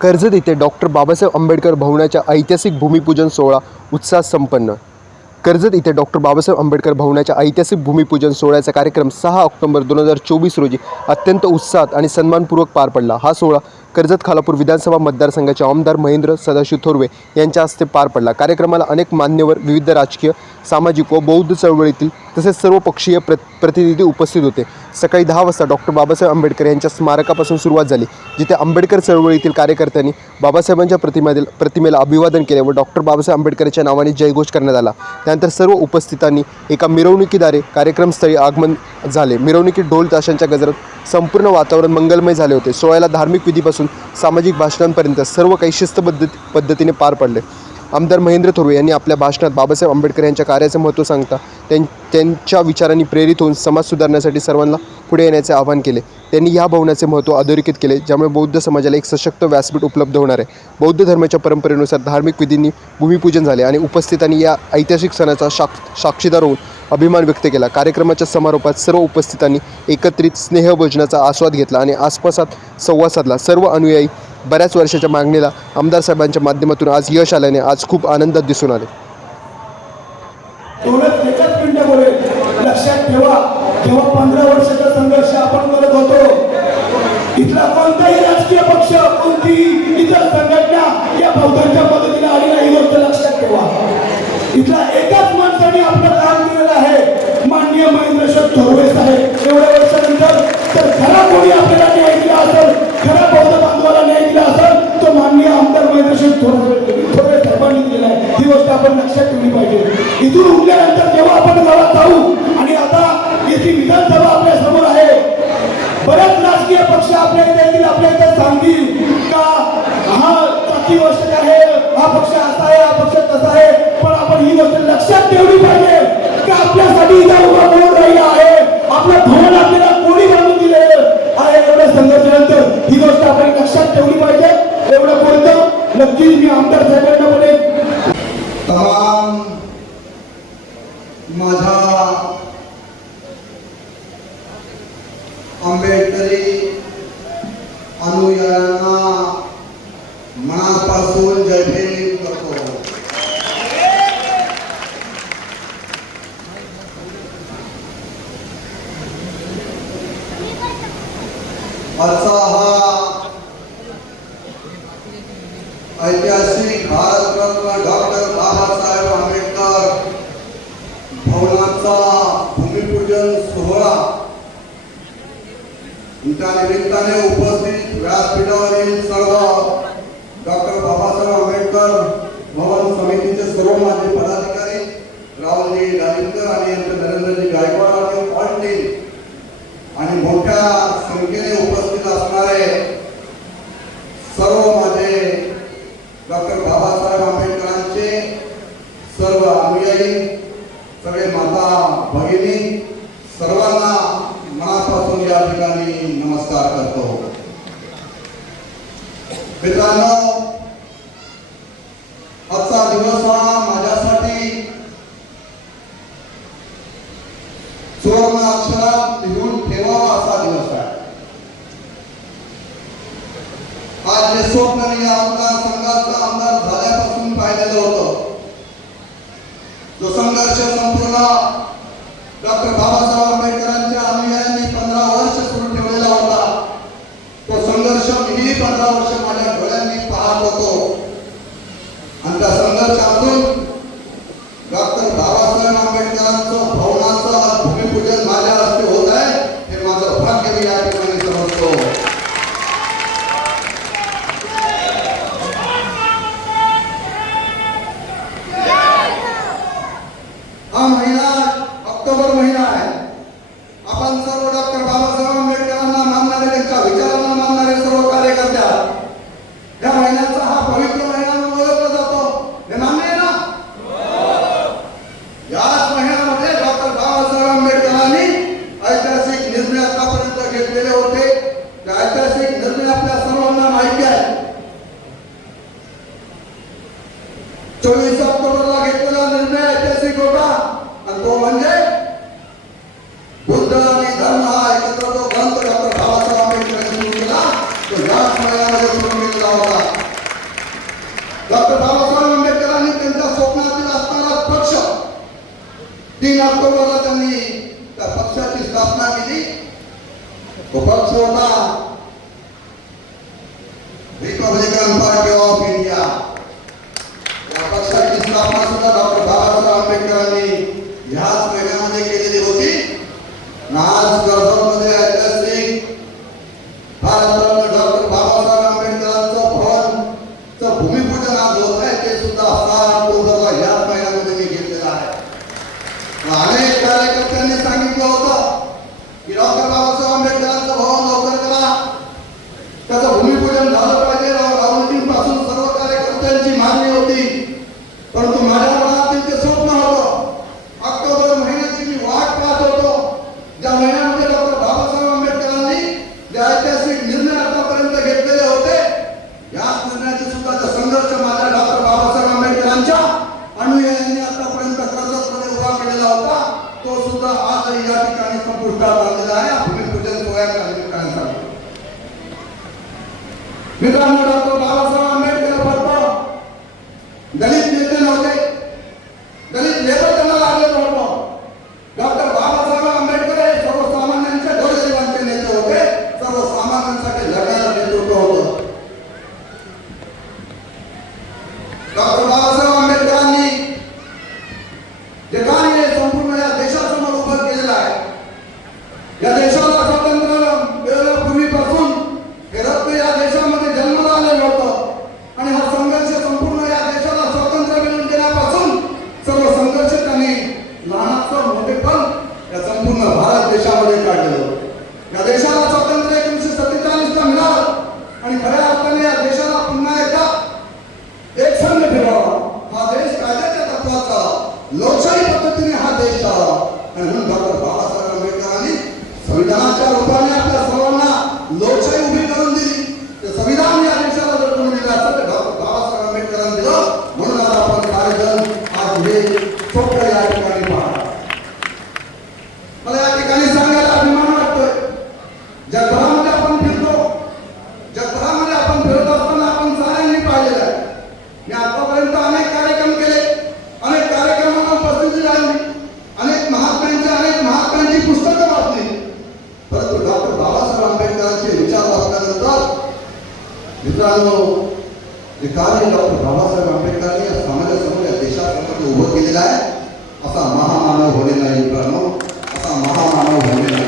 कर्जत येथे डॉक्टर बाबासाहेब आंबेडकर भवनाच्या ऐतिहासिक भूमिपूजन सोहळा उत्साहात संपन्न. कर्जत इथे डॉक्टर बाबासाहेब आंबेडकर भवनाच्या ऐतिहासिक भूमिपूजन सोहळ्याचा कार्यक्रम सहा ऑक्टोबर दोन हजार चोवीस रोजी अत्यंत उत्साहात आणि सन्मानपूर्वक पार पडला. हा सोहळा कर्जत खालापूर विधानसभा मतदारसंघाचे आमदार महेंद्र सदाशिव थोरवे यांच्या हस्ते पार पडला. कार्यक्रमाला अनेक मान्यवर विविध राजकीय सामाजिक व बौद्ध चळवळीतील तसेच सर्व पक्षीय प्र प्रतिनिधी उपस्थित होते. सकाळी दहा वाजता डॉक्टर बाबासाहेब आंबेडकर यांच्या स्मारकापासून सुरुवात झाली जिथे आंबेडकर चळवळीतील कार्यकर्त्यांनी बाबासाहेबांच्या प्रतिमेला प्रतिमेला अभिवादन केले व डॉक्टर बाबासाहेब आंबेडकरच्या नावाने जयघोष करण्यात आला. त्यानंतर सर्व उपस्थितांनी एका मिरवणुकीद्वारे कार्यक्रमस्थळी आगमन झाले. मिरवणुकीत ढोल ताशांच्या गजरात संपूर्ण वातावरण मंगलमय झाले होते. सोहळ्याला धार्मिक विधीपासून सामाजिक भाषणांपर्यंत सर्व काही शिस्तबद्ध पद्धतीने पार पडले. आमदार महेंद्र थोरवे यांनी आपल्या भाषणात बाबासाहेब आंबेडकर यांच्या कार्याचे महत्त्व सांगता त्यां त्यांच्या विचारांनी प्रेरित होऊन समाज सुधारण्यासाठी सर्वांना पुढे येण्याचे आवाहन केले. त्यांनी या भवनाचे महत्त्व अधोरेखित केले ज्यामुळे बौद्ध समाजाला एक सशक्त व्यासपीठ उपलब्ध होणार आहे. बौद्ध धर्माच्या परंपरेनुसार धार्मिक विधींनी भूमिपूजन झाले आणि उपस्थितांनी या ऐतिहासिक सणाचा साक्ष साक्षीदार होऊन अभिमान व्यक्त केला. कार्यक्रमाच्या समारोपात सर्व उपस्थितांनी एकत्रित स्नेहभोजनाचा आस्वाद घेतला आणि आसपासात संवाद साधला. सर्व अनुयायी बऱ्याच वर्षाच्या मागणीला आमदार साहेबांच्या माध्यमातून आज यश आल्याने आज खूप आनंदात दिसून आले. लक्षात ठेवा जेव्हा पंधरा वर्षाचा संघर्ष आपण करत होतो इथला कोणताही राजकीय पक्ष कोणतीही इतर संघटना या बौद्धांच्या आली नाही गोष्ट लक्षात ठेवा. इथला पक्ष आपल्या इथे येतील आपल्या सांगतील का हा जाती वैशिष्ट्य आहे हा पक्ष असा आहे हा पक्ष तसा आहे पण आपण ही गोष्ट लक्षात ठेवली पाहिजे का आपल्यासाठी इथं उभा कोण राहिला आहे. आपलं भवन आपल्याला कोणी बांधून दिले आहे एवढ्या संघर्षानंतर ही गोष्ट आपण लक्षात ठेवली पाहिजे. एवढं बोलतो नक्कीच मी आमदार साहेबांना बोलेन तमाम माझ्या आंबेडकरी अनुयायांना मनापासून जय भीम करतो आजचा हा ऐतिहासिक भारतरत्न डॉक्टर बाबासाहेब आंबेडकर भवनाचा भूमिपूजन सोहळा. त्या निमित्ताने उपस्थित व्यासपीठावरील सर्व आंबेडकर भवन समितीचे सर्व माझे पदाधिकारी राहुलजी डालिंकर आणि नरेंद्रजी गायकवाड आणि पाटील आणि मोठ्या संख्येने उपस्थित असणारे सर्व माझे डॉक्टर बाबासाहेब आंबेडकरांचे सर्व अनुयायी सगळे माता भगिनी सर्वांना मनापासून या ठिकाणी नमस्कार करतो. मित्रांनो आज मी या आमदार झाल्यापासून पाहिलेलं होतं. जो संघर्ष संपूर्ण डॉक्टर बाबासाहेब आंबेडकरांच्या अनुयायांनी पंधरा वर्ष सुरू ठेवलेला होता तो संघर्ष मीही पंधरा वर्ष माझ्या डोळ्यांनी पाहत होतो. आणि त्या संघर्षातून डॉक्टर बाबासाहेब आंबेडकरांचं भवनाचं आज भूमिपूजन माझ्या हस्ते होत आहे. ಮತನಿ ಪಕ್ಷಕ್ಕೆ ಸ್ಥಾಪನಾ ಉಪಕ್ಷೋಣ ರಿಪಬ್ಲಿಕನ್ ಪಾರ್ಟಿ ಆಫ್ ಇಂಡಿಯಾ ಪಕ್ಷಕ್ಕೆ ಸ್ಥಾಪನಾ ಡಾಕ್ಟರ್ ಬಾಬಾ ಸಾಹೇಬ್ ಅಂಬೇಡ್ಕರ್ ಅಲ್ಲಿ ಇತಿಹಾಸ Hallelujah. दलित Ahorita más claro, pana. मित्रांनो विकास डॉक्टर बाबासाहेब आंबेडकरांनी या समाजासमोर या देशासमोर उभं केलेला आहे असा महामानव होणे नाही मित्रांनो असा महामानव होणे नाही